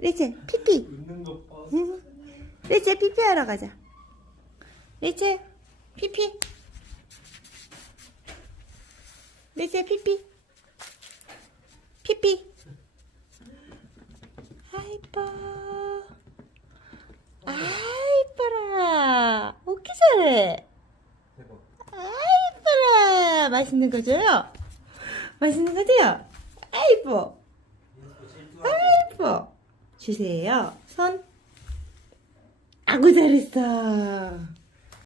리체, 피피. 웃는 거 봐. 리체, 피피하러 가자. 리체, 피피. 리체, 피피. 피피. 아이뻐. 아이뻐라. 어떻게 잘해. 대박. 아이뻐라. 맛있는 거 줘요? 맛있는 거 줘요? 아이뻐. 아이뻐. 주세요. 손. 아구 잘했어.